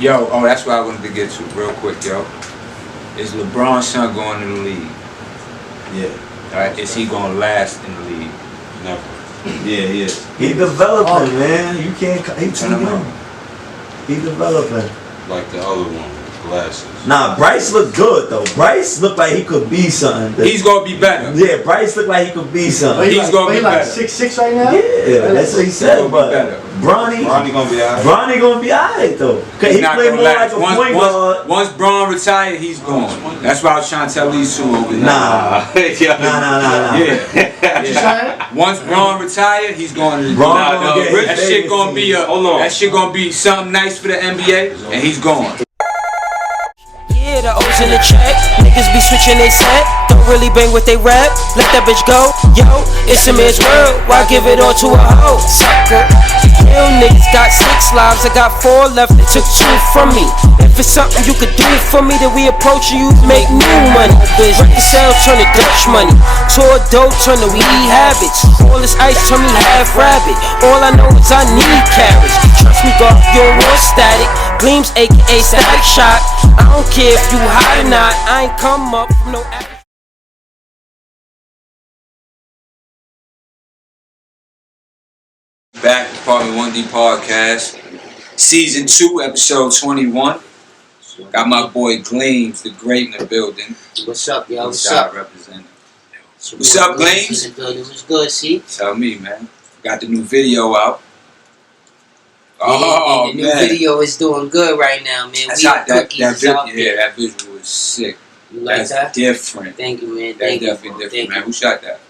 Yo, oh, that's what I wanted to get to real quick, yo. Is LeBron's son going to the league? Yeah. Alright, is he going to last in the league? Never. Yeah, he is. He developing, man. You can't. He Turn him on. He developing. Like the other one, glasses. Nah, Bryce looked good though. Bryce looked like he could be something. He's gonna be better. Yeah, Bryce looked like he could be something. He's gonna be like better. 6'6" right now. Yeah, that's what he said. But Bronny gonna be alright. Bronny gonna be alright though. Cause he play more like a point guard. Once Bron retired, he's gone. That's what I was trying to tell these two over here. Nah. Yeah. Once Bron retired, he's going to. That shit gonna be that shit gonna be something nice for the NBA, and he's gone. Yeah, the O's in the check. Niggas be switching they set. Don't really bang with they rap. Let that bitch go. Yo, it's a man's world. Why give it all to a hoe? Sucker. Real niggas got 6 lives. I got 4 left. They took 2 from me. If it's something you could do for me, then we approach you to make new money. Record sales turn to Dutch money. Tour dope turn to weed habits. All this ice turn me half rabbit. All I know is I need carrots. Trust me, God, you're raw static. GLEAMZ, aka Static Shock. I don't care if you hot or not. I ain't come up from no. Back to Apt.1D Podcast, Season 2, Episode 21. Got my boy GLEAMZ, the great in the building. What's up, y'all? What's up? Representing. What's up, GLEAMZ? What's good, see? Tell me, man. Got the new video out. Oh, the new video is doing good right now, man. That's We hot. That visual is sick. You like That's that? different. Thank you, man. That's definitely different, man. Who shot that?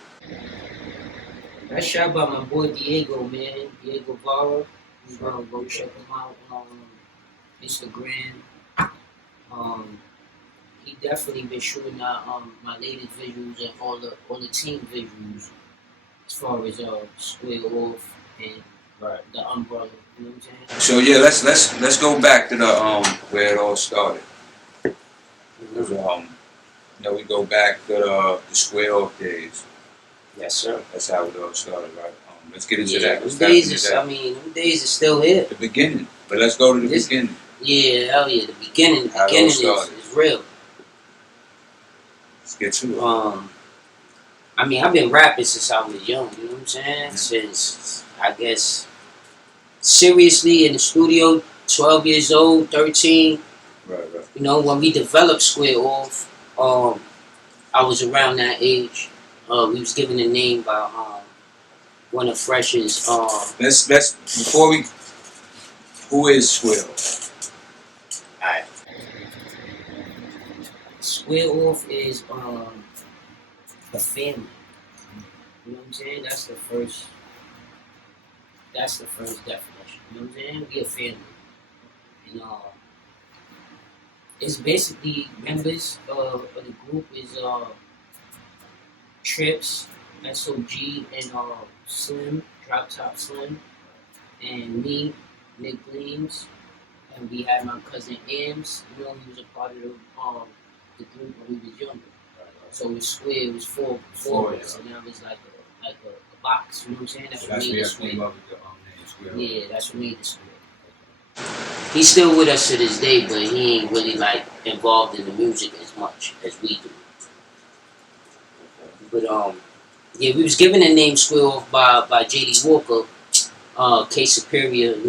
That's shot by my boy Diego, man. Diego Vara. You're gonna go check him out on Instagram. He definitely been shooting out my latest visuals and all the team visuals as far as Square Off and the umbrella. You know what I'm saying? So yeah, let's go back to the where it all started. We go back to the Square Off days. Yes, sir. That's how it all started, right? Let's get into that. Them days is still here. The beginning, but let's go to the beginning. Yeah, hell yeah, the beginning is real. Let's get to it. I mean, I've been rapping since I was young. You know what I'm saying? Since I guess seriously in the studio, 12 years old, 13. Right. You know, when we developed Square Off, I was around that age. We was given a name by one of Fresh's. Let's before we. Who is Square Off? Alright. Square Off is a family. You know what I'm saying? That's the first definition. You know what I'm saying? We a family. And it's basically members of the group is Trips, SOG, and Slim, Drop Top Slim, and me, Nick GLEAMZ, and we had my cousin Ems. You know, he was a part of the group when we was younger. So it was Square, it was four of us, and that was like a box. You know what I'm saying? That's what made the Square. Yeah, that's what made the Square. He's still with us to this day, but he ain't really like involved in the music as much as we do. But yeah, we was given the name Square Off by J.D. Walker, K Superior, in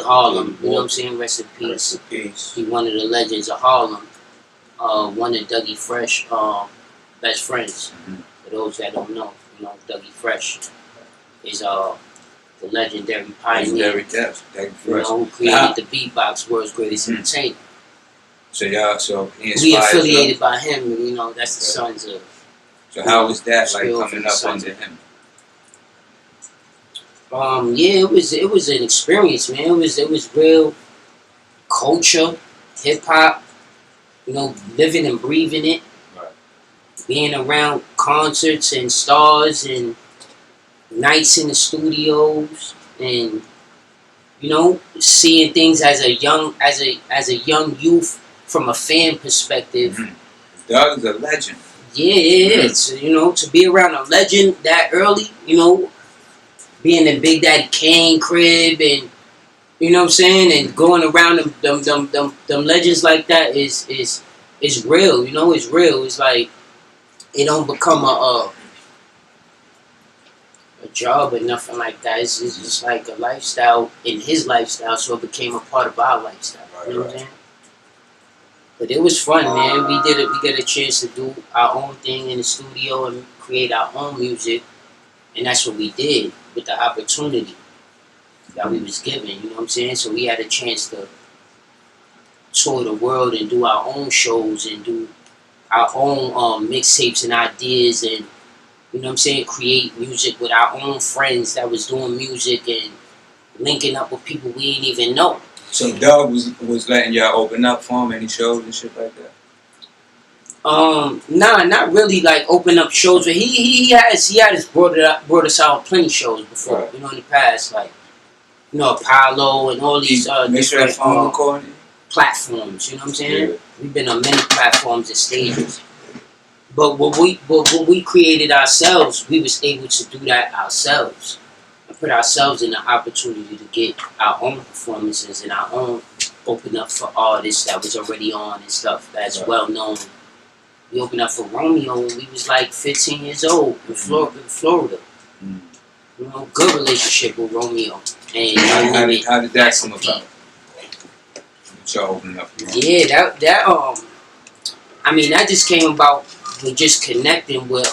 Harlem. You know what I'm saying? Rest in peace. Rest in peace. He one of the legends of Harlem. One of Dougie Fresh best friends. Mm-hmm. For those that don't know, Dougie Fresh is the legendary pioneer. Who created the beatbox, world's greatest entertainer. So we affiliated by him, and that's the sons of. So how was that like coming up under him? Yeah, it was an experience, man. It was real culture, hip hop. Living and breathing it. Right. Being around concerts and stars and nights in the studios, and seeing things as a young youth from a fan perspective. Mm-hmm. Doug is a legend. Yeah, it's to be around a legend that early, being in Big Daddy Kane crib and You know what I'm saying? And going around them legends like that is real. You know, it's real. It's like it don't become a job or nothing like that. It's just like a lifestyle in his lifestyle, so it became a part of our lifestyle. You know what I'm saying? But it was fun, man. We get a chance to do our own thing in the studio and create our own music, and that's what we did with the opportunity that we was given. You know what I'm saying? So we had a chance to tour the world and do our own shows and do our own mixtapes and ideas, and you know what I'm saying, create music with our own friends that was doing music and linking up with people we didn't even know. So Doug was letting y'all open up for him, any shows and shit like that? Nah, not really like open up shows, but he has brought us out plenty shows before, right. You know, in the past, like, you know, Apollo and all these different platforms, you know what I'm saying? Yeah. We've been on many platforms and stages. But when we created ourselves, we was able to do that ourselves. And put ourselves in the opportunity to get our own performances and our own open up for artists that was already on and stuff that's right. Well known. We opened up for Romeo when we was like 15 years old in Florida. Mm. You know, good relationship with Romeo. And how did that come about? Y'all opening up for Romeo? Yeah, that I mean, that just came about with just connecting with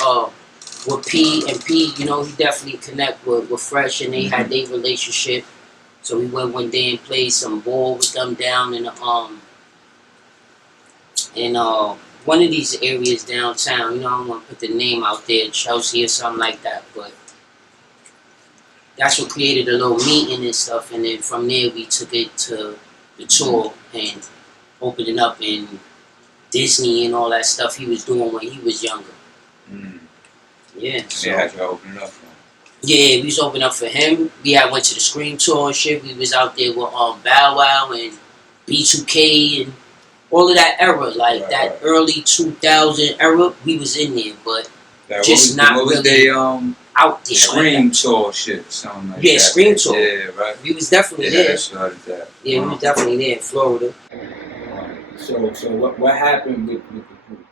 P and P. You know, he definitely connect with Fresh, and they had their relationship. So we went one day and played some ball with them down in one of these areas downtown. You know, I don't want to put the name out there, Chelsea or something like that, but that's what created a little meeting and stuff. And then from there, we took it to the tour and opened it up in Disney and all that stuff he was doing when he was younger. Mm. Yeah. So they had you open up for him. Yeah, we was opening up for him. We went to the Scream tour and shit. We was out there with Bow Wow and B2K and all of that era, like right. Early 2000 era. We was in there, but just not really they, out there. Scream like tour shit, something like that. Yeah, Scream tour. Yeah, right. We was definitely there. That's that. Yeah, we was definitely there in Florida. So what happened with the group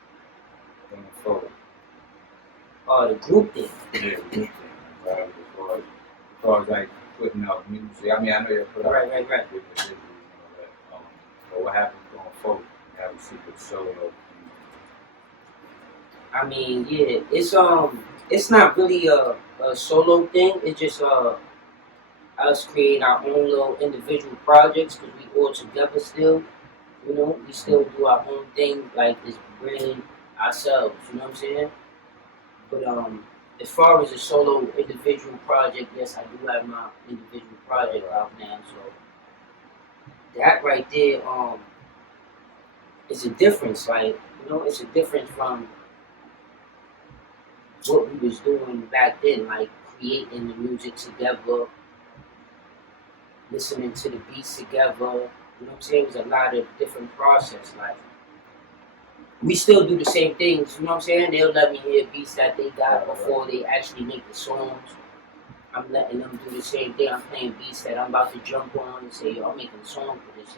going forward? The group thing. Yeah, the group thing. Right. As far as like putting out music. I mean, I know you're putting right. With the videos and all that. But what happens going forward? How we see the solo. I mean, yeah, it's not really a solo thing. It's just us creating our own little individual projects because we all together still. You know, we still do our own thing, like it's brand ourselves. You know what I'm saying? But as far as a solo individual project, yes, I do have my individual project out now. So that right there, it's a difference. Like, you know, it's a difference from what we was doing back then, like creating the music together, listening to the beats together. You know what I'm saying? It was a lot of different process. Like, we still do the same things, you know what I'm saying? They'll let me hear beats that they got before they actually make the songs. I'm letting them do the same thing. I'm playing beats that I'm about to jump on and say, yo, I'm making a song for this.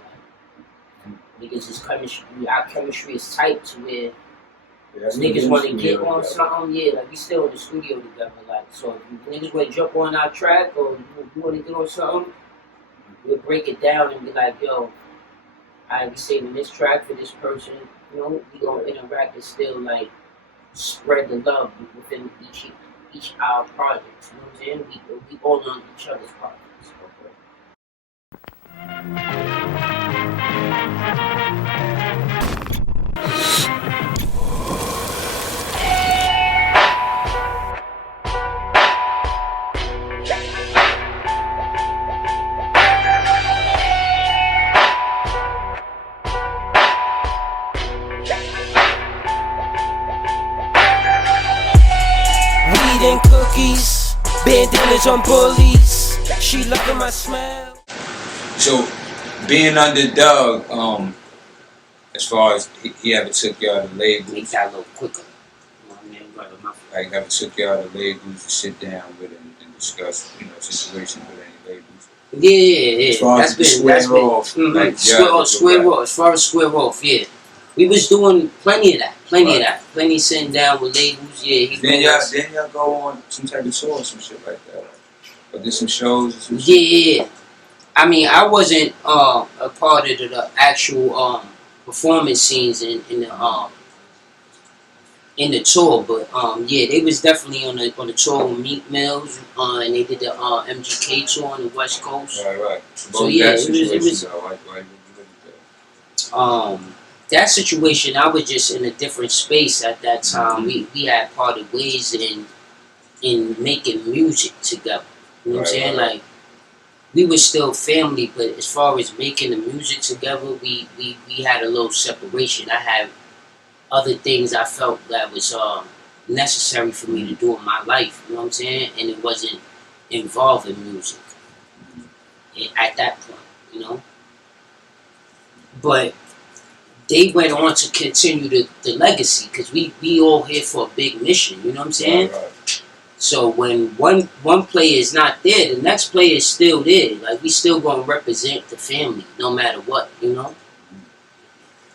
Like, because it's chemistry, our chemistry is tight to where niggas want to get on something. Yeah, like we still in the studio together. Like, so if you niggas want to jump on our track or you want to get on something, we'll break it down and be like, yo, I be saving this track for this person. You know, we gonna interact and still like spread the love within each our projects. You know what I'm saying? We all on each other's projects. And cookies, bandanas on bullies. She loving my smile. So, being under Doug, as far as he ever took y'all to labels, make that a little quicker. You know what I mean? Like ever took y'all to labels to sit down with and discuss, you know, situations with any labels. Yeah. As far as That's been off. mm-hmm. Like, square off. As far as square off, yeah. We was doing plenty of that. Plenty sitting down with labels. Yeah. Then y'all go on some type of tour or some shit like that. Or did some shows or some shit. Yeah. I mean, I wasn't a part of the actual performance scenes in the tour, but yeah, they was definitely on the tour with Meek Mills, and they did the MGK tour on the West Coast. Right. So yeah, it was that situation. I was just in a different space at that time. We had parted ways in making music together. You know what I'm saying? Like, we were still family, but as far as making the music together, we had a little separation. I had other things I felt that was necessary for me to do in my life, you know what I'm saying? And it wasn't involving music at that point, you know? But they went on to continue the legacy, because we all here for a big mission, you know what I'm saying? Right. So when one player is not there, the next player is still there. Like, we still gonna represent the family no matter what, you know?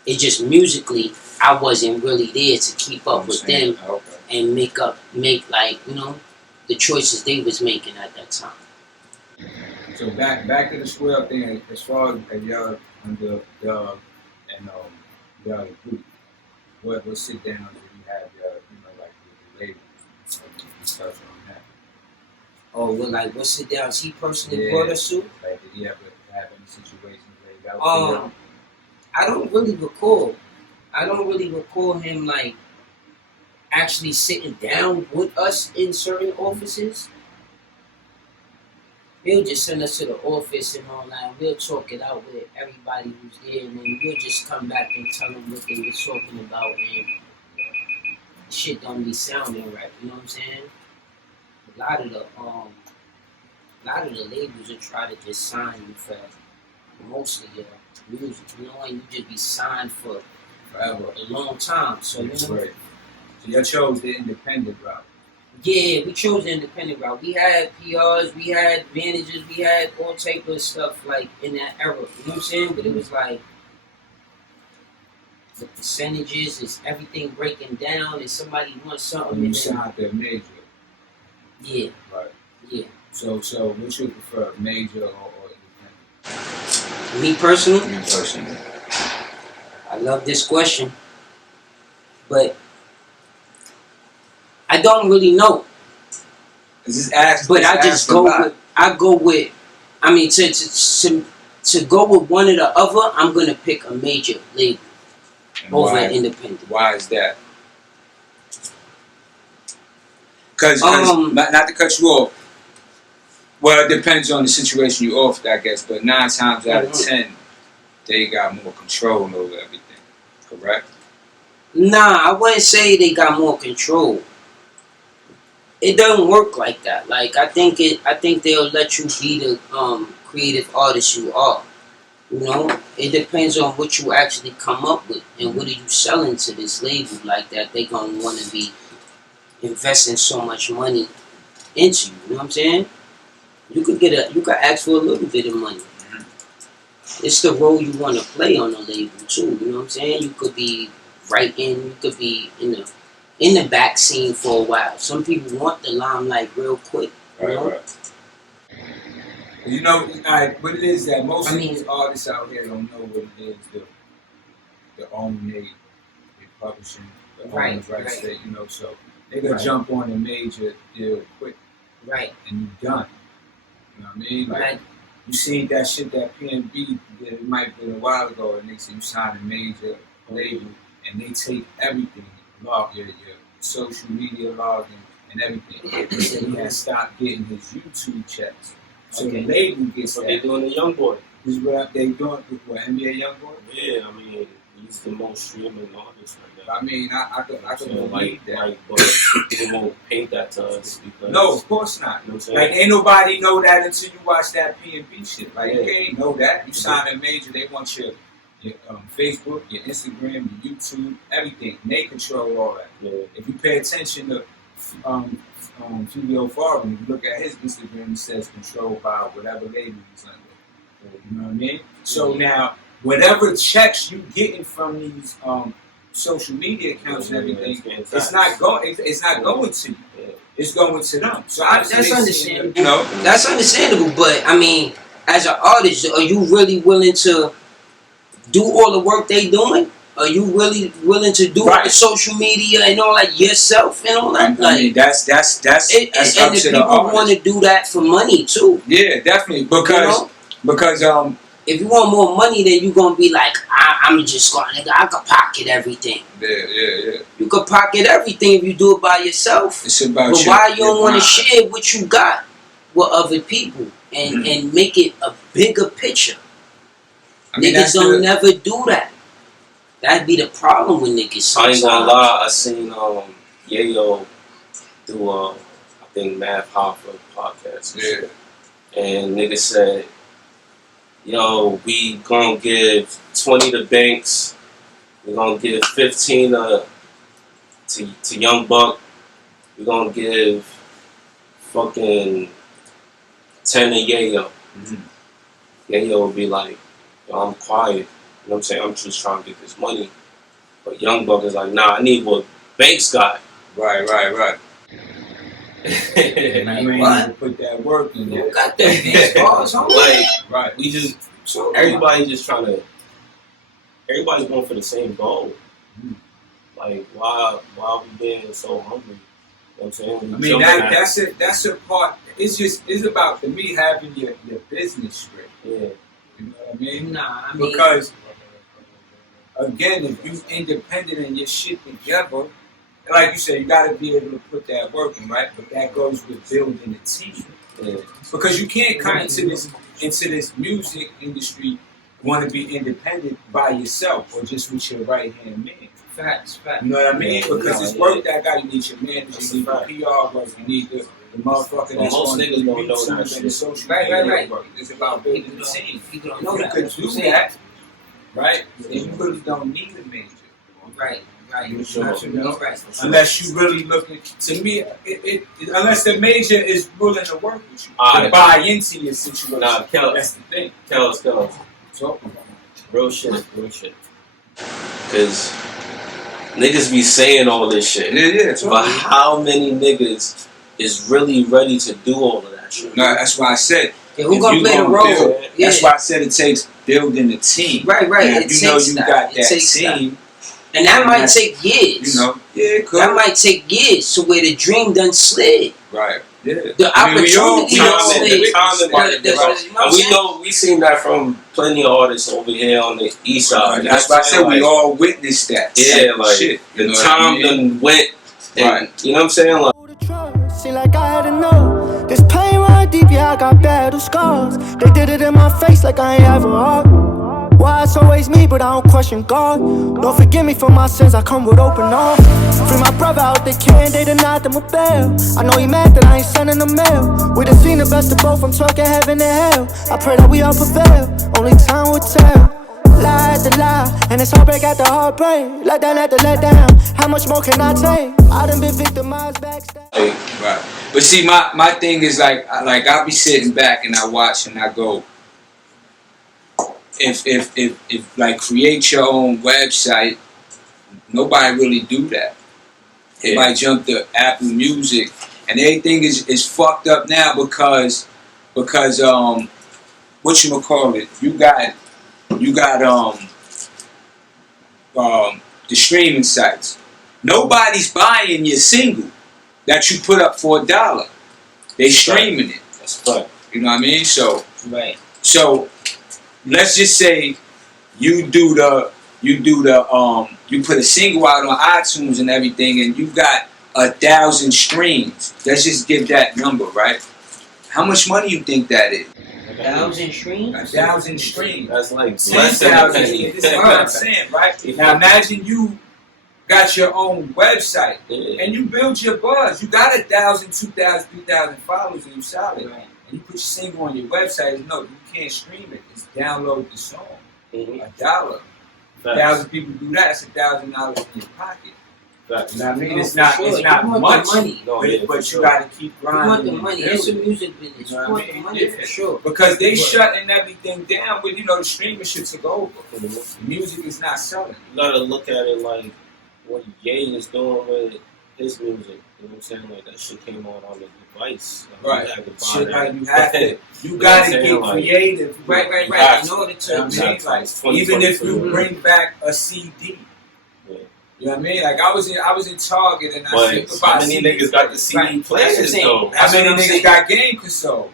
It just musically, I wasn't really there to keep up with them and make like, you know, the choices they was making at that time. So back to the square up thing, as far as y'all under Doug and y'all group, what sit downs do you have y'all, you know, like with the labels? Touch on that. Oh, well, like, what sit downs he personally brought us to? Like, did he ever have any situations laid out? I don't really recall him, like, actually sitting down with us in certain offices. He'll just send us to the office and all that. We'll talk it out with everybody who's there, and then we'll just come back and tell them what they were talking about, and shit don't be sounding right. You know what I'm saying? A lot of the labels will try to just sign you for most of your music, you know, and you just be signed for forever, a long time. So, you know, right. So you chose the independent route. Yeah, we chose the independent route. We had PRs, we had managers, we had all type of stuff like in that era. You know what I'm saying? But it was like the percentages, is everything breaking down, and somebody wants something. You signed the major. Yeah. Right. Yeah. So which you prefer, major or independent? Me personally? Me personally. I love this question, but I don't really know. But I just go with. I mean, to go with one or the other, I'm gonna pick a major label over an independent. Why is that? Because not to cut you off. Well, it depends on the situation you offered, I guess. But 9 times out of 10, they got more control over everything. Correct? Nah, I wouldn't say they got more control. It doesn't work like that. Like, I think they'll let you be the creative artist you are. You know, it depends on what you actually come up with and what are you selling to this label like that. They gonna want to be investing so much money into you. You know what I'm saying? You could ask for a little bit of money. It's the role you want to play on the label too. You know what I'm saying? You could be writing. You could be in the back scene for a while. Some people want the limelight real quick. You know? Right. You know, what it is that most of these artists out here don't know what it is, the own they publishing, the own rights that, you know, so they gonna jump on a major deal quick. Right. And you done. You know what I mean? Like, you seen that shit that PNB did, it might have been a while ago, and they say you sign a major label, and they take everything, log your social media login and everything. They said he had stopped getting his YouTube checks. So the label gets that. They're doing the Young Boy. This is what they doing with NBA Young Boy? Yeah, I mean, he's the most streaming artist right now. I mean, I could believe that. But they won't paint that to us because... No, of course not. You know what like, ain't nobody know that until you watch that P&B shit. Like, you ain't know that. You sign a major, they want your Facebook, your Instagram, your YouTube, everything. They control all that. Yeah. If you pay attention to Julio Farben, if you look at his Instagram, it says controlled by whatever label he's under. You know what I mean? So now, whatever checks you getting from these social media accounts and everything, it's not going to you. It's going to them. So that's understandable. You know, that's understandable. But I mean, as an artist, are you really willing to do all the work they doing? Are you really willing to do all the social media and all that yourself and all that? I mean, that's up and to the the people artist. want to do that for money too. Yeah, definitely. Because if you want more money, then you gonna be like, I'm just going. I could pocket everything. Yeah. You could pocket everything if you do it by yourself. It's about. But why you don't want to share what you got with other people and make it a bigger picture? I mean, niggas don't never do that. That'd be the problem with niggas sometimes. I ain't gonna lie, I seen Yayo do I think Hip Hop Podcast. Yeah. And niggas said, yo, we gonna give 20 to Banks, we gonna give 15 to Young Buck, we gonna give fucking 10 to Yayo. Mm-hmm. Yayo would be like, yo, I'm quiet. You know what I'm saying? I'm just trying to get this money. But Young Buck is like, nah, I need what Banks got. Right. Like, You ain't what? even put that work in there. You got that big bars, homie. Like, Right. we just, So everybody's going for the same goal. Like, why we being so hungry? You know what I'm saying? I mean, that's a part. It's about, to me, having your business straight. Yeah. You know what I mean? Nah, I mean, Because, again, if you independent and your shit together, like you said, you got to be able to put that work in, right? But that goes with building a team. Yeah. Because you can't come into this music industry want to be independent by yourself or just with your right hand man. facts. You know what I mean? Because it's work that guy. You need your manager, you need the PR work, you need the motherfucker that's most on the niggas don't know YouTube that and the shit. social Right. media work. It's about building a team. People don't If know you that. could That's do what I'm saying. that, right? Then you really don't need a major. Right. You Sure. know? Right. Unless you really looking, to me, unless the major is willing to work with you, Alright. to buy into your situation. Nah, Kel, That's the thing. tell us. So, Real shit. Cause niggas be saying all this shit. yeah. But how many niggas is really ready to do all of that shit? No, that's why I said. Yeah, who if gonna you play the gonna role? build- Yeah. That's why I said it takes building a team. Right. Now, It if you know takes you that. got It that takes team, and that might that's- take years. you know, yeah, it could. That might take years to where the dream done slid. Right. Yeah. The opportunity Time done and slid. time and Right. You know what And I'm we saying? know we seen that from plenty of artists over here on the east side. That's why I said we all witnessed that. Yeah, like shit. the You know what time I mean? done went. And, Right. You know what I'm saying? Like, Seem like I had to know. This pain run deep, yeah, I got battle scars. They did it in my face like I ain't ever heart. Why it's always me, but I don't question God. Don't forgive me for my sins, I come with open arms. Free my brother out, they can't, they denied them a bail. I know he mad that I ain't sending the mail. We done seen the best of both, I'm talking heaven and hell. I pray that we all prevail, only time will tell. Lie at the lie, and it's heartbreak at the heartbreak. Let down at the let down, how much more can I take? I done been victimized backstage. Right. But see, my thing is like I'll be sitting back and I watch and I go, if like create your own website, nobody really do that. They might jump to Apple Music and everything is fucked up now because whatchamacallit, you got the streaming sites. Nobody's buying your single that you put up for $1. They streaming it. that's fun. You know what I mean? So Right. let's just say you put a single out on iTunes and everything and you got 1,000 streams. Let's just give that number, right? How much money you think that is? 1,000 streams? 1,000 streams. That's like 10,000 less than a penny. This is what I'm saying, right? Now imagine you got your own website Yeah. and you build your buzz. You got 1,000, 2,000, 3,000 followers and you solid. Right. And you put your single on your website. No, you can't stream it. Just download the song. Mhm. $1. 1,000 people do that. That's $1,000 in your pocket. Right. You know what I mean? No, It's for not sure. it's not You want much, the money. No, but, yeah, for but sure. you gotta keep You want grinding. the money. and It's a building. music business. You know You what want I the mean? money Yeah. for sure. Because they But- shutting everything down with, the streaming shit took over. The music is not selling. You gotta look at it like what Ye is doing with his music. You know what I'm saying? Like that shit came on the device. Like, you had to buy Shit that. like you have to. You You know what gotta I'm saying? get Like, creative. Right. Exactly. In order to, You know what I mean? Like, Exactly. even if you 2022. bring back a CD. Yeah. You know what I mean? Like I was in Target and I But think how about many CD. niggas got the CD Right. players That's the though? thing. How many what I'm niggas saying. got game consoles?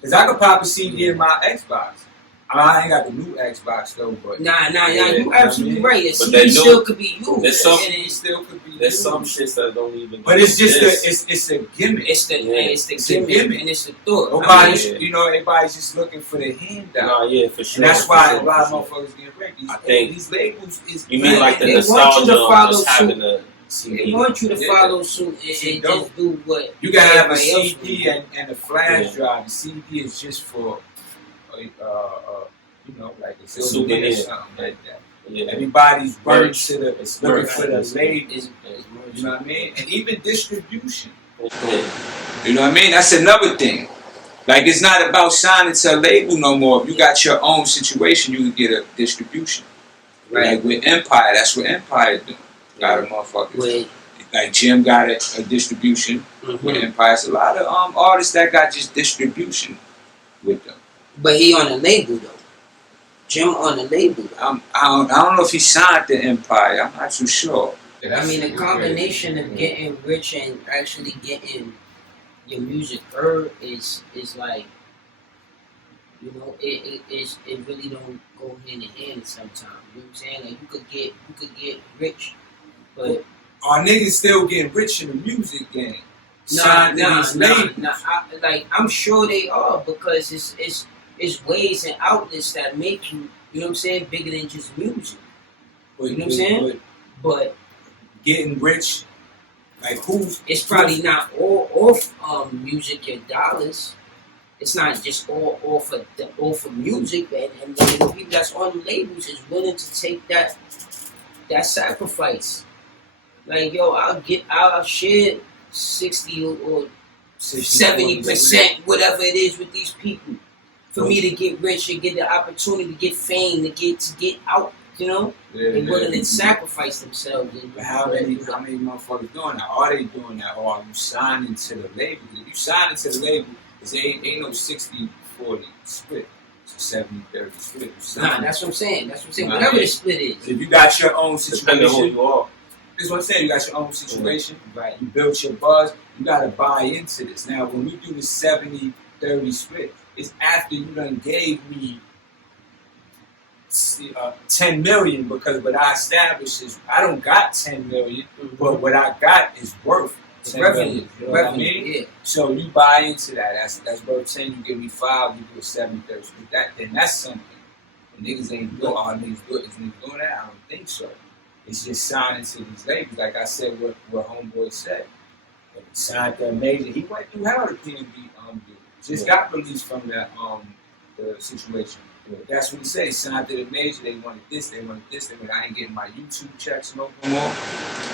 Cause I could pop a CD in my Xbox. I ain't got the new Xbox though, but Nah. Yeah, You absolutely right. A But CD they do. still could be used. There's some- it still could be. There's used. some shits that don't even. But it's just exist. it's a gimmick. It's the It's a gimmick gimmick. and it's the thought. Nobody's, Yeah. Everybody's just looking for the handout. Nah, yeah, for sure. And that's for why sure, a lot of for sure. motherfuckers get wrecked. I think- These labels is You mean like the They want you nostalgia to of follow just having a They CD? want you to Yeah. follow suit and Shit just do what You gotta have a everybody else CD do. and a flash Yeah. drive. The CD is just for, like a Souvenir. souvenir or something like that. Yeah. Everybody's running Merch. to the It's looking merch. for the label. It's You know what I mean? And even distribution. Yeah. You know what I mean? That's another thing. Like it's not about signing to a label no more. If you got your own situation, you can get a distribution. Right. Like with Empire, that's what Empire do. Got a motherfucker. With Like Jim got a distribution with Empire. It's a lot of artists that got just distribution with them. But he on a label though. Jim on a label. I don't know if he signed to Empire. I'm not too sure. I mean, the combination of getting rich and actually getting your music heard is like, it really don't go hand in hand sometimes. You know what I'm saying? Like you could get rich, but Our niggas still getting rich in the music game. nah. Signed to these labels. I'm sure they are because it's ways and outlets that make you. You know what I'm saying? Bigger than just music. But, You know what I'm saying? But getting rich, like who's it's probably not all music and dollars. It's not just all for music, and the people that's on the labels is willing to take that sacrifice. Like yo, I'll share 60 or 70%, whatever it is, with these people for me to get rich and get the opportunity to get fame, to get out. They're willing to sacrifice themselves. But how many motherfuckers doing that? Are they doing that? Or are you signing to the label? If you signing to the label, it ain't no 60-40 split. It's a 70-30 split. Nah, that's what I'm saying. Nah, Whatever yeah. the split is. If you got your own Depending on who situation, you are. that's what I'm saying. You got your own situation. Right. You built your buzz. You got to buy into this. Now, when we do the 70-30 split, it's after you done gave me 10 million, because what I established is I don't got 10 million, but what I got is worth 10 Revenue. million. You know what I mean? Yeah. So you buy into that. That's worth 10. You give me 5, you do a 70-30 split. Then that's something. The niggas ain't doing all niggas do it. Is niggas doing that? I don't think so. It's just signing to these labels. Like I said, what Homeboy said. When he signed that major, he went through hell to PNB dude. Just got released from that the situation. That's what he said. He signed to the major. They wanted this. They wanted this. They wanted. I ain't getting my YouTube checks no more.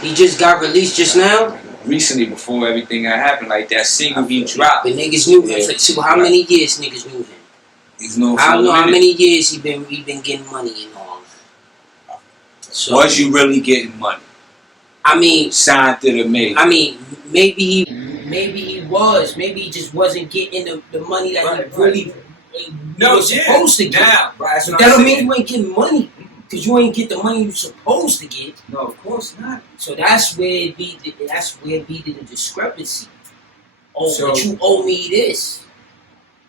He just got released just now. Recently, before everything that happened, like that single he dropped. But niggas knew him for how many years? Niggas knew him. He's known I don't know for a how minute. many years he been getting money and all. So Was you really getting money? I mean, Signed to the major. maybe he was. Maybe he just wasn't getting the money that Right, he really was supposed to get. Now, right, that's what That I'm don't mean saying. you ain't getting money, because you ain't get the money you supposed to get. No, of course not. So that's where it be. That's where it be the discrepancy. Oh, So- but you owe me this.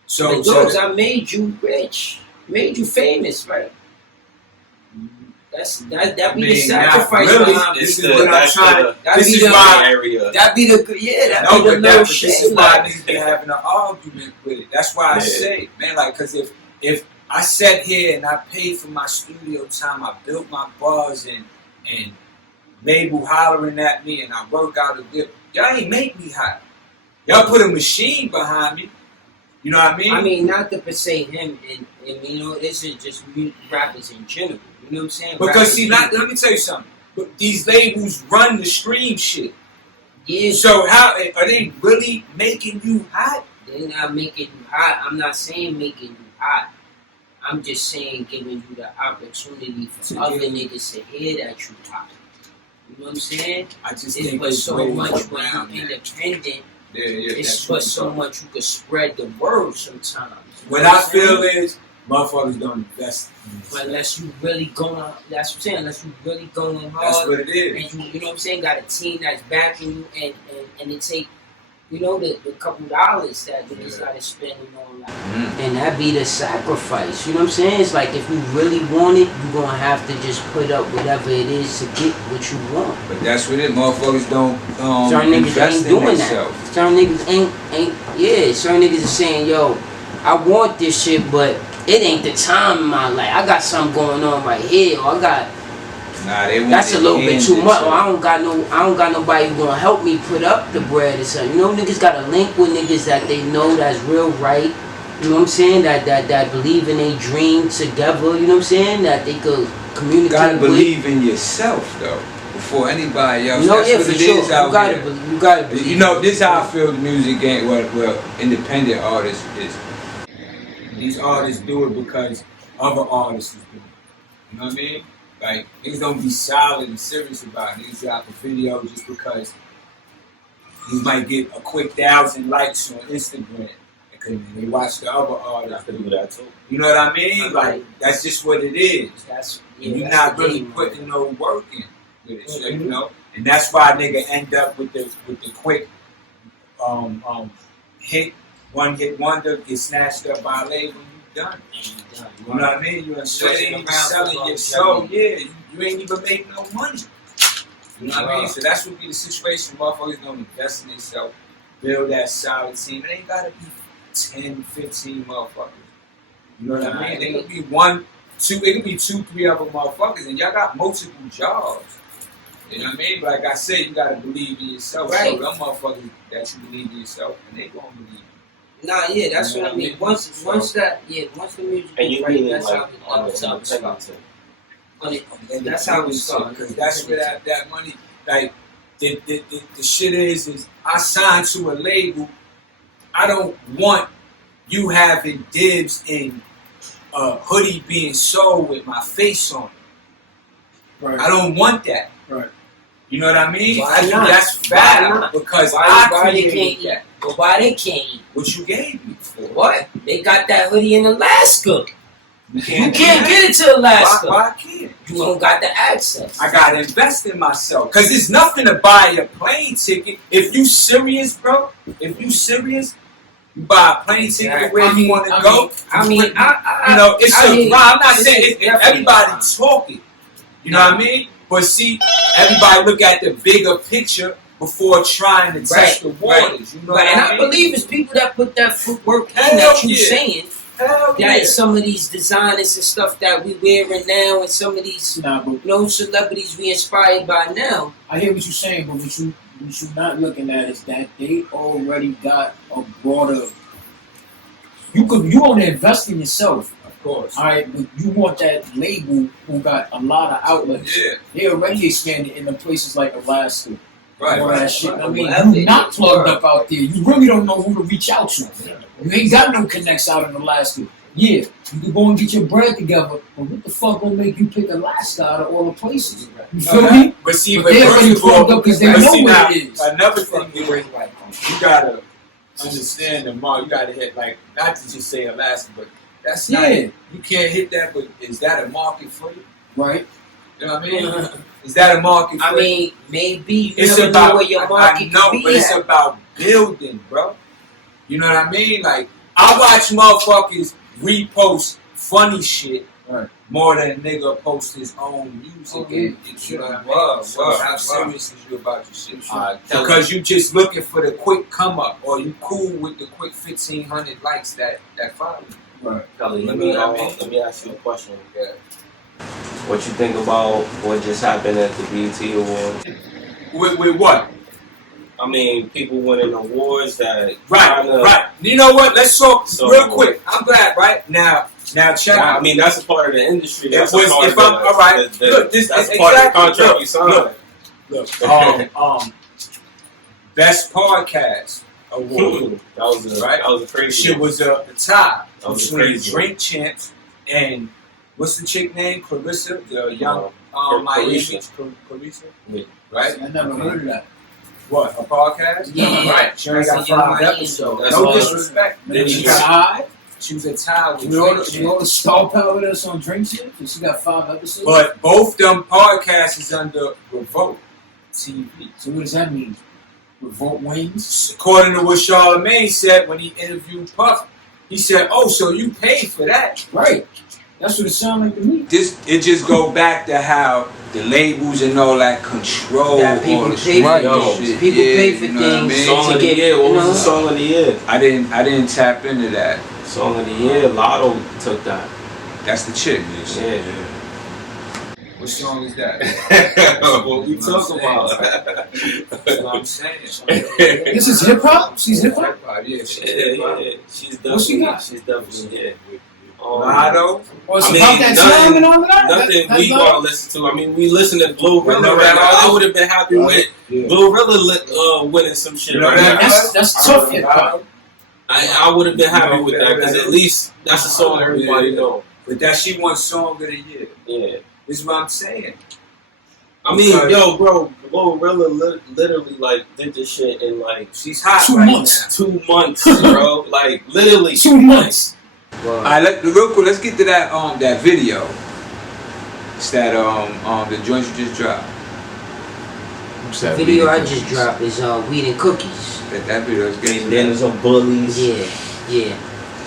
So, Like, Dogs, I made you rich, made you famous, right? That be the sacrifice really, behind this it. is what I'm trying. That This be is the why. area. That be the that be the little This shit. is why Like, niggas be having an argument with it. That's why I Yeah. say, man, like, cause if I sat here and I paid for my studio time, I built my bars and label hollering at me, and I work out a deal. Y'all ain't make me hot. Y'all put a machine behind me. You know what I mean? I mean, not to per se him, and this is just rappers in general. You know what I'm saying? Because Rappers see, in let general. me tell you something. but these labels run the stream shit. Yeah. So how are they really making you hot? They're not making you hot. I'm not saying making you hot. I'm just saying giving you the opportunity for other niggas to hear that you hot. You know what I'm saying? I just It's think but it's so way much more when around you that. independent. Yeah, It's but so much you can spread the word sometimes. What I feel is motherfuckers don't invest in this. Unless you really going, that's what I'm saying. Unless you really going hard, That's what it is. and you know what I'm saying, got a team that's backing you, and it take, you know, the couple dollars that niggas gotta spend on that. And that be the sacrifice. You know what I'm saying? It's like if you really want it, you gonna have to just put up whatever it is to get what you want. But that's what it. Motherfuckers don't Certain niggas invest ain't in doing themselves. that. Certain niggas ain't. Yeah, certain niggas are saying, yo, I want this shit, but it ain't the time in my life. I got something going on right here, or I got. Nah, they want That's a little bit too much. Or Or I don't got nobody who gonna help me put up the bread or something. You know, niggas gotta link with niggas that they know that's real right. You know what I'm saying? That believe in a dream together. You know what I'm saying? That they could communicate. You gotta with. believe in yourself though, before anybody else. You know, That's yeah, what for it sure. is out You gotta, here. you gotta believe. You know, this is how I feel the music game. Well, independent artists is. These artists do it because other artists is doing it. You know what I mean? Like, niggas don't be solid and serious about it. Niggas drop a video just because you might get a quick 1,000 likes on Instagram. Because they watch the other artists. I can do that too. You know what I mean? Like, that's just what it is. That's And you're that's not the really thing. putting no work in with it, so, you know? And that's why nigga end up with the quick hit, one hit wonder, get snatched up by a label, you done. You know what I mean? You ain't even selling your show, yeah. You ain't even making no money. You know what I mean? So that's what be the situation. Motherfuckers don't invest in themselves, build that solid team. It ain't gotta be 10, 15 motherfuckers. You know what I mean? It could be 1, 2, it could be 2, 3 other motherfuckers, and y'all got multiple jobs. You know what I mean? But like I said, you gotta believe in yourself. Right. So them motherfuckers that you believe in yourself, and they gonna believe in you. Nah, yeah, that's what I mean. Once the music And is you right, mean that's like how on it starts. the That's how we start. Because that's where that money, like, the shit is I signed to a label. I don't want you having dibs in a hoodie being sold with my face on it. Right. I don't want that. Right. You know what I mean? Why not? That's Why valid not? because Why I they created can't that. But why they can't eat? What you gave me for? What? They got that hoodie in Alaska. You You can't get it to Alaska. Why can't? You don't got the access. I gotta invest in myself. Cause it's nothing to buy a plane ticket. If you serious, bro, if you serious, you buy a plane ticket where you want to go. I mean, you know, it's I mean, I'm not it's saying definitely everybody fine. talking. You know what I mean? But see, everybody look at the bigger picture before trying to test the waters. You know Right, what and I I mean? believe it's people that put that footwork in Hell that you yeah. saying. Hell That yeah. some of these designers and stuff that we wearing now, and some of these Nah, but celebrities we inspired by now. I hear what you're saying, but what you're not looking at is that they already got a broader. You want to invest in yourself, Of course. all right, but you want that label who got a lot of outlets. Yeah. They already expanded in the places like Alaska. Right. All Right. that shit. I mean, Whatever. you're not plugged up out there. You really don't know who to reach out to. You ain't got no connects out in Alaska. Yeah, you can go and get your bread together, but what the fuck gonna make you pick Alaska out of all the places? You feel me? But see, But but they're first already of all, plugged up 'cause they but know see where now, it is. another thing is you gotta understand the mark. You gotta hit like not to just say Alaska, but that's not. Yeah. You can't hit that. But is that a market for you? Right? You know what I mean? Is that a market for I you? mean, maybe you It's never about know where your market I know, could but be it's at. about building, bro. You know what I mean? Like I watch motherfuckers repost funny shit Right. more than a nigga post his own music. Oh, And, you know what I mean? So how serious is you about your shit? Tell Because you just looking for the quick come up, or you cool with the quick 1,500 likes that follow you. Right. Kelly, You let know what I mean? me ask you a question. Yeah. What you think about what just happened at the BET Awards? With what? I mean, people winning awards that Right, kinda- right. You know what? Let's talk So- real quick. I'm glad, right? Now, Now check. I mean, that's a part of the industry. That's all right. Look, this that's is part of the exactly, contract you signed. Look, best podcast award. That was a crazy. Shit was the tie That was between crazy. Drink Champs and what's the chick name? Clarissa, the young Clarissa. Clarissa, Yeah. right? I never heard of that. What, her podcast? Yeah. Right. She only got 5 episodes. That's No all. disrespect. Then She you got high. She was a tie with You know Drink the star power that's on Drink Champs? And she got 5 episodes? But both them podcasts is under Revolt TV. So what does that mean? Revolt wins? According to what Charlamagne said when he interviewed Puff, he said, "Oh, so you paid for that?" Right. That's what it sounds like to me. It just go back to how the labels and all that control That people all the pay for shit. things. People pay for you know what I things. mean? Song of the get, year. What you was know? the song of the year? I didn't tap into that. Song of the year. Lotto took that. That's the chick. Yeah. What song is that? What we talking about? That's what I'm saying. This is hip hop? She's hip hop? Yeah, she's Yeah. She's What she definitely. got? She's definitely. Yeah. Lotto. Or it's I mean, about that nothing- song and all of that? Nothing That's we not- gonna listen to. I mean, we listen to Glorilla know right that now. I artist? would have been happy with Yeah. Glorilla winning some shit You know right that now. That's tough hip hop. I would have been happy You with know that because that at least that's a song everybody Yeah. know. But that she won Song of the Year. Yeah. This is what I'm saying. I mean, Because- yo, bro, Glorilla literally like did this shit in like She's hot 2 right months. 2 months, bro. Like literally. 2 months. All right, real quick. Let's get to that that video. It's that the joint you just dropped. The video I just dropped is Weed and Cookies. That video is And good. then there's some bullies. Yeah.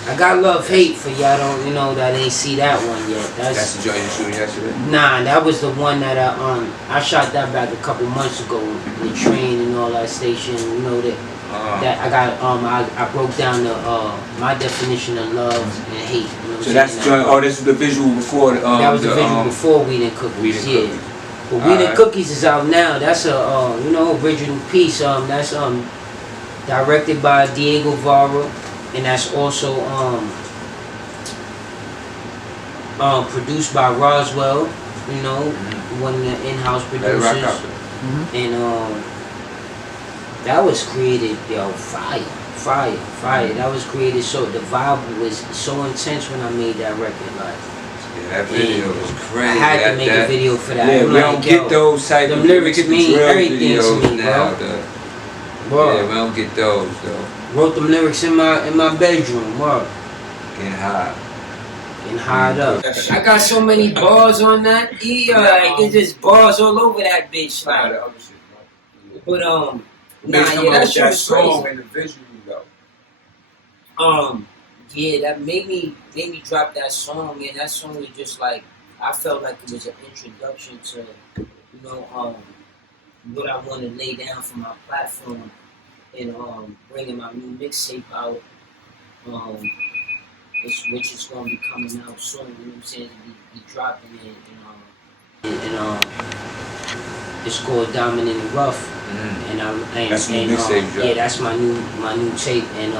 I got love hate for y'all that ain't see that one yet. That's the joint you shooting yesterday. Nah, that was the one that I shot that back a couple months ago. The train and all that station, that I got I broke down my definition of love and hate. You know what So I'm that's saying? the joint. Oh, this is the visual before. That was the visual before Weed and Cookies. Weed and yeah. Cookies. But Weed Alright. and Cookies is out now. That's a original piece. That's directed by Diego Vara, and that's also produced by Roswell. One of the in-house Let it rock producers. out. And that was created, fire. That was created so the vibe was so intense when I made that record. Like, Yeah, that video was crazy. I had to make a video for that. Yeah, I'm we like, don't get those type them of lyrics we get the mean drill everything to videos me, now. bro. Yeah, we don't get those though. Wrote them lyrics in my bedroom. Bro. Getting high. And hard up. I got so many bars on that. Like it's just bars all over that bitch. Nah, Like, the other shit, bro. but Come that out shit that was song crazy. and the visual though. Yeah, that made me drop that song. Man, that song was just like I felt like it was an introduction to what I want to lay down for my platform and bringing my new mixtape out. Which is going to be coming out soon. You know what I'm saying? Be dropping it, and it's called Diamond in a Ruff. And That's the mixtape drop. yeah, that's my new tape. And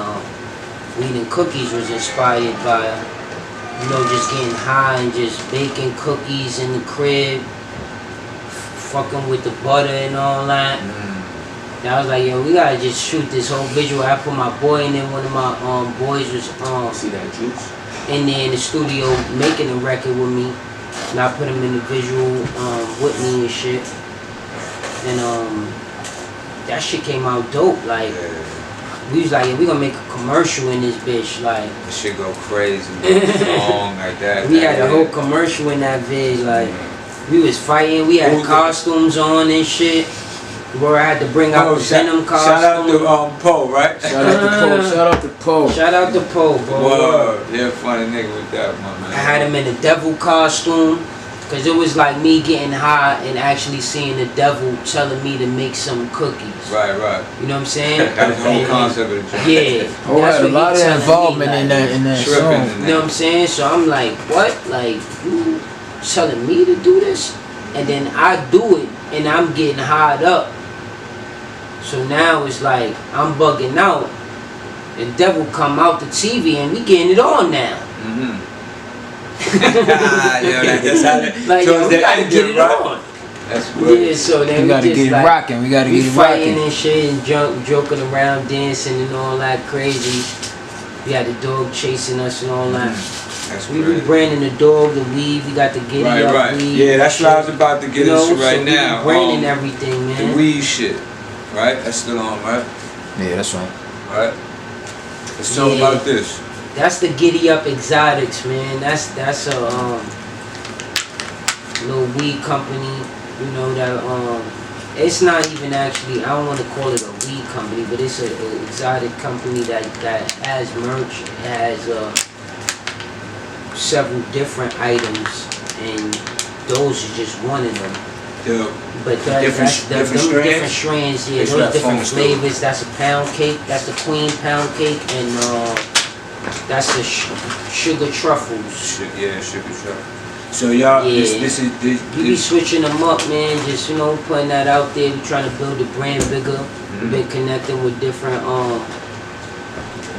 Weed and Cookies was inspired by just getting high and just baking cookies in the crib, fucking with the butter and all that. And I was like, yo, we gotta just shoot this whole visual. I put my boy in there. One of my boys was See that juice? in there in the studio making a record with me, and I put him in the visual with me and shit. And that shit came out dope. Like we was like, yeah, we gonna make a commercial in this bitch. Like That shit go crazy. Song like that. we had a whole commercial in that vid. Like we was fighting. We had costumes on and shit. Where I had to bring out the Venom costume. Shout out to Poe, right? Shout out to Poe. Shout out to Poe, bro. Word. Yeah, funny nigga with that, my man. I had him in a devil costume, cause it was like me getting high and actually seeing the devil telling me to make some cookies. Right. You know what I'm saying? That was the whole concept of the joint. Yeah. Poe That's had a what he lot of telling me, involvement like, in that Tripping song. in You know what I'm saying? So I'm like, what? Like, you telling me to do this? And then I do it, and I'm getting high up. So now it's like, I'm bugging out. The devil come out the TV, and we getting it on now. That's how that. Like, yo, we gotta get it right? on. That's good. Yeah, so then We gotta just get it like, rocking. We gotta we get it fighting rocking. and shit and joking around, dancing and all that crazy. We had the dog chasing us and all that. That's We great. be branding the dog, the weave. We got the giddy Right, up right. weave. Yeah, that's what I was about to get into right so now. We be branding everything, man. The weed shit, right? That's still on, right? Yeah, that's right. Right. Let's talk Yeah. about this. That's the Giddy Up Exotics, man. That's a little weed company, you know, that it's not even actually, I don't want to call it a weed company, but it's an exotic company that has merch. It has several different items, and those are just one of them. The But different strands, yeah, It's those that different phone store. flavors. That's a pound cake. That's the queen pound cake, and that's the sugar truffles. yeah, sugar truck. So y'all, Yeah. this is We be this. switching them up, man. Just, you know, putting that out there. We trying to build the brand bigger. We've been connecting with different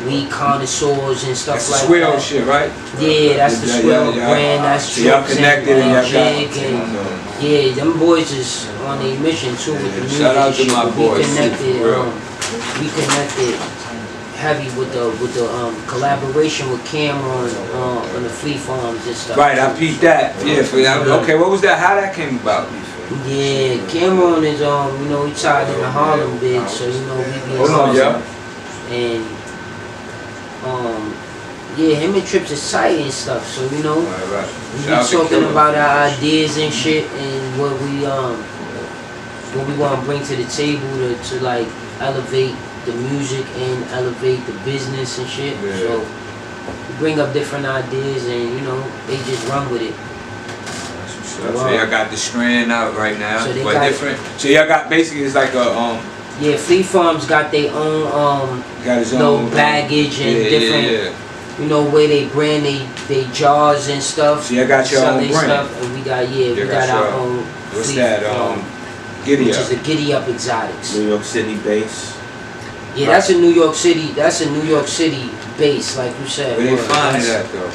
weed connoisseurs and stuff That's the like swell that. shit, right? Yeah, that's the Yeah, swell yeah. brand. That's So y'all Trips connected and y'all Jig got. and yeah, them boys is on a mission too with the music. Shout out to and shit, my but boys, We connected. for real. We connected heavy with the collaboration with Cameron on the Flea Farms and stuff. Right, I peeped that. Yeah, for that. Okay, what was that? How that came about? Yeah, Cameron is you know, he tied in the Harlem big, so you know we be in Hold on, Harlem. yeah. And yeah, him and Trips is tight and stuff, so you know. Right. We be Shout out to talking Killer. about our ideas and shit and what we want to bring to the table to like elevate the music and elevate the business and shit. Yeah. So we bring up different ideas and you know they just run with it. So y'all got the strand out right now, So they but got- different. So y'all got basically it's like a Yeah, Flea Farms got their own got his little own baggage and different. Yeah. You know where they brand they jars and stuff. So y'all got your sell own they brand. stuff, and we got we Y'all got got our your- own. What's Flea that? Farm, Giddy which Up. is the Giddy Up Exotics. New York City base. Yeah, that's a New York City. That's a New York City base, like you said. Where they Word. find That's- that though?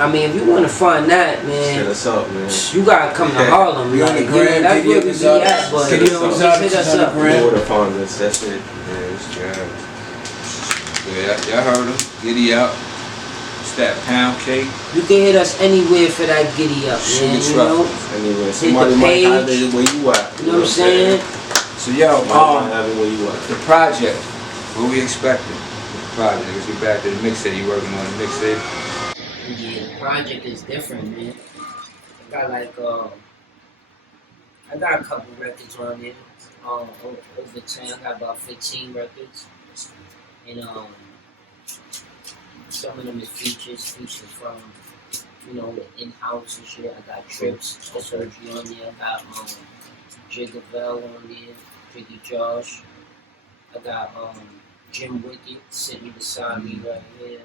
I mean, if you want to find that, Set man, us up, man. you gotta come to Harlem. We on Like, the gram, that's Giddy where Up we be Exotics. at, but Giddy Up just Exotics hit us is on the up. gram. You know where to find us. That's it. Yeah, y'all heard him. Giddy Up. It's that pound cake. You can hit us anywhere for that Giddy Up, Sugar man. You know, truffles. Anyway, somebody might page. have it where you at. you know what I'm saying? So yo, Somebody might have it where you at. the project. What we expecting? The project. Let's get back to the mixtape. You working on the mixtape? Yeah, the project is different, man. I got like I got a couple records on there. Over 10, I got about 15 records, and some of them is features from you know the in-house and shit. I got Trips, surgery on there. I got Jigga Bell on there, Jiggy Josh. I got Jim Wicked sitting beside me right here.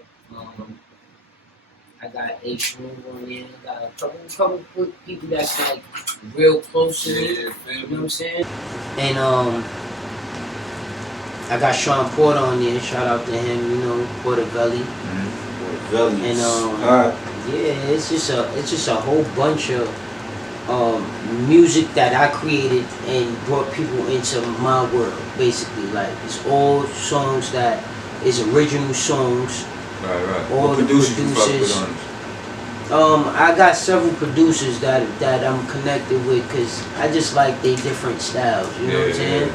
I got H Move on there. I got a couple people that's like real close to me. You know what I'm saying? And I got Sean Porter on there. Shout out to him. You know, Portervelli. And yeah, it's just a whole bunch of music that I created and brought people into my world. Basically, like it's all songs that is original songs. Right. All What the producers you fuck with producers. on this? I got several producers that I'm connected with because I just like they different styles. You know what I'm saying?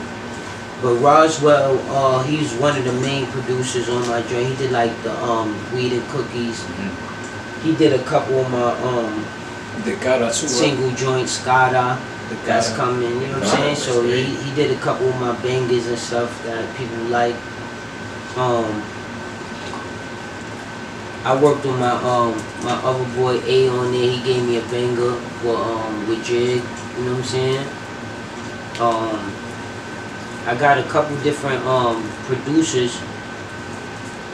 But Roswell, he's one of the main producers on my joint. He did like the Weed and Cookies. He did a couple of my single joints, Skada. That's coming. You know what I'm saying? So he did a couple of my bangers and stuff that people like. I worked with my other boy A on there. He gave me a banger with Jig. You know what I'm saying? I got a couple different producers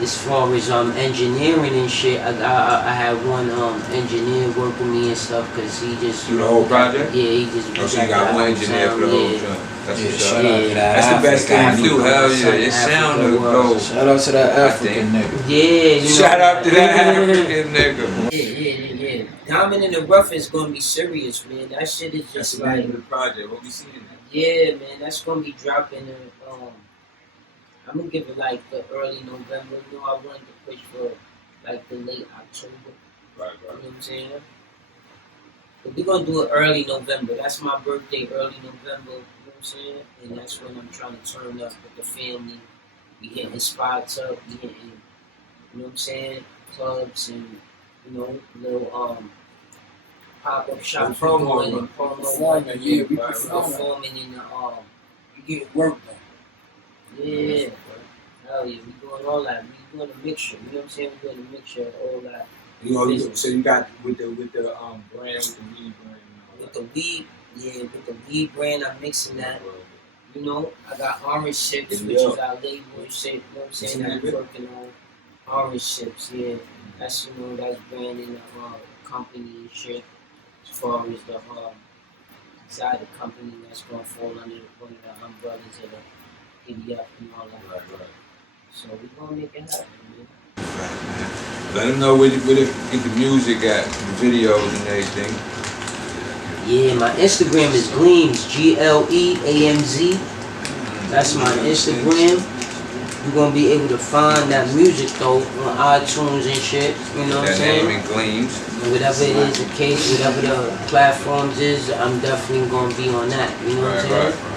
as far as engineering and shit, I had one engineer work with me and stuff, cause he just Do the whole project? Yeah, he just. Oh, so you got one engineer for the whole joint. That's Yeah, what's shout up. out to that That's the best thing to do. Hell yeah, it sounded dope. Shout out to that African nigga. Yeah, you Shout know, out to that African nigga. Yeah. Diamond in the Rough is gonna be serious, man. That shit is That's just the name like, of the project. What we seeing that? yeah, man. That's gonna be dropping in. I'm gonna give it like the early November. You know, I wanted to push for like the late October. Right. You know what I'm saying? But we're gonna do it early November. That's my birthday, early November. You know what I'm saying? And that's when I'm trying to turn up with the family. We getting spots up. We getting, you know what I'm saying, clubs and, you know, little pop-up shops. Performing, yeah, we performing in the You get work done. yeah. Hell yeah, we doing all that. We doing a mixture. You know what I'm saying? We doing a mixture of all that. You know, so you got with the brand, with the weed brand. With the weed, yeah, with the weed brand, I'm mixing that. You know, I got Orange Ships, which is our label and shit. You know what I'm saying? I'm working on Orange Ships, yeah. That's, you know, that's branding the company and shit. As far as the side of the company that's gonna fall under one of the umbrellas of the Idiot and all that. Right. So we gonna make it happen, man. Let them know where to get the music at, the videos and everything. Yeah, my Instagram is GLEAMZ, GLEAMZ. That's my Instagram. You're gonna be able to find that music though on iTunes and shit. You know what I'm That saying? name in GLEAMZ. And whatever it is, the case, whatever the platforms is, I'm definitely gonna be on that. You know what I'm saying? Right.